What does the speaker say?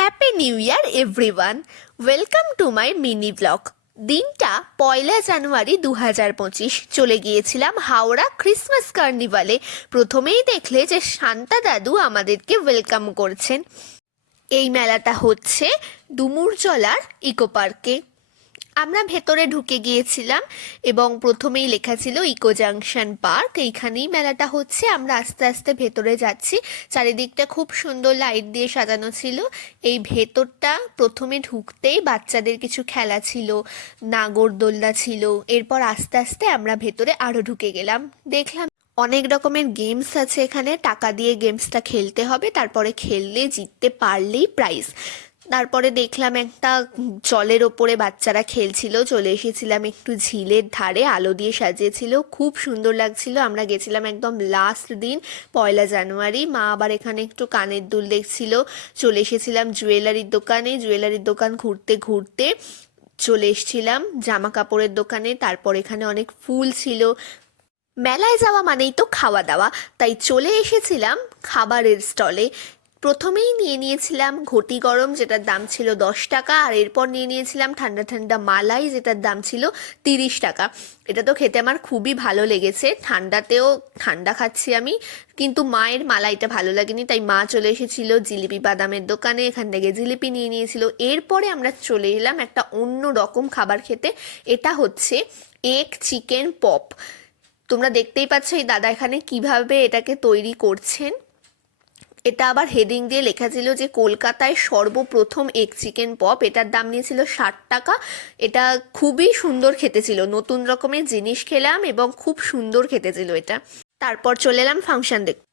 Happy new year everyone, welcome to my mini blog. দিনটা 1 জানুয়ারি 2025। চলে গিয়েছিলাম হাওড়া ক্রিসমাস কার্নিভালে। প্রথমেই দেখলে যে শান্তা দাদু আমাদেরকে ওয়েলকাম করছেন। এই মেলাটা হচ্ছে ডুমুরজলার ইকো পার্কে। আমরা ভেতরে ঢুকে গিয়েছিলাম এবং প্রথমেই লেখা ছিল ইকো জাংশন পার্ক। এইখানেই মেলাটা হচ্ছে। আমরা আস্তে আস্তে ভেতরে যাচ্ছি। চারিদিকটা খুব সুন্দর লাইট দিয়ে সাজানো ছিল। এই ভেতরটা প্রথমে ঢুকতেই বাচ্চাদের কিছু খেলা ছিল, নাগরদোলনা ছিল। এরপর আস্তে আস্তে আমরা ভেতরে আরও ঢুকে গেলাম। দেখলাম অনেক রকমের গেমস আছে এখানে। টাকা দিয়ে গেমসটা খেলতে হবে, তারপরে খেললে জিততে পারলেই প্রাইজ। তারপরে দেখলাম একটা জলের ওপরে বাচ্চারা খেলছিল। চলে এসেছিলাম একটু ঝিলের ধারে, আলো দিয়ে সাজিয়েছিল, খুব সুন্দর লাগছিল। আমরা গেছিলাম একদম লাস্ট দিন, 1 জানুয়ারি। মা আবার এখানে একটু কানের দুল দেখছিল। চলে এসেছিলাম জুয়েলারির দোকানে। জুয়েলারির দোকান ঘুরতে ঘুরতে চলে এসেছিলাম জামা কাপড়ের দোকানে। তারপর এখানে অনেক ফুল ছিল। মেলায় যাওয়া মানেই তো খাওয়া দাওয়া, তাই চলে এসেছিলাম খাবারের স্টলে। প্রথমেই নিয়ে নিয়েছিলাম ঘটি গরম, যেটার দাম ছিল 10 টাকা। আর এরপর নিয়ে নিয়েছিলাম ঠান্ডা ঠান্ডা মালাই, যেটার দাম ছিল 30 টাকা। এটা তো খেতে আমার খুবই ভালো লেগেছে। ঠান্ডাতেও ঠান্ডা খাচ্ছি আমি, কিন্তু মায়ের মালাইটা ভালো লাগেনি, তাই মা চলে এসেছিল জিলিপি বাদামের দোকানে। এখান থেকে জিলিপি নিয়ে নিয়েছিল। এরপরে আমরা চলে এলাম একটা অন্য রকম খাবার খেতে। এটা হচ্ছে এগ চিকেন পপ। তোমরা দেখতেই পাচ্ছ এই দাদা এখানে কিভাবে এটাকে তৈরি করছেন। এটা আবার হেডিং দিয়ে লেখা ছিল যে কলকাতায় সর্বপ্রথম এগ চিকেন পপ। এটার দাম নিয়েছিল 60 টাকা। এটা খুবই সুন্দর খেতে ছিল। নতুন রকমের জিনিস খেলাম এবং খুব সুন্দর খেতে ছিল এটা। তারপর চলে এলাম ফাংশন দেখতে।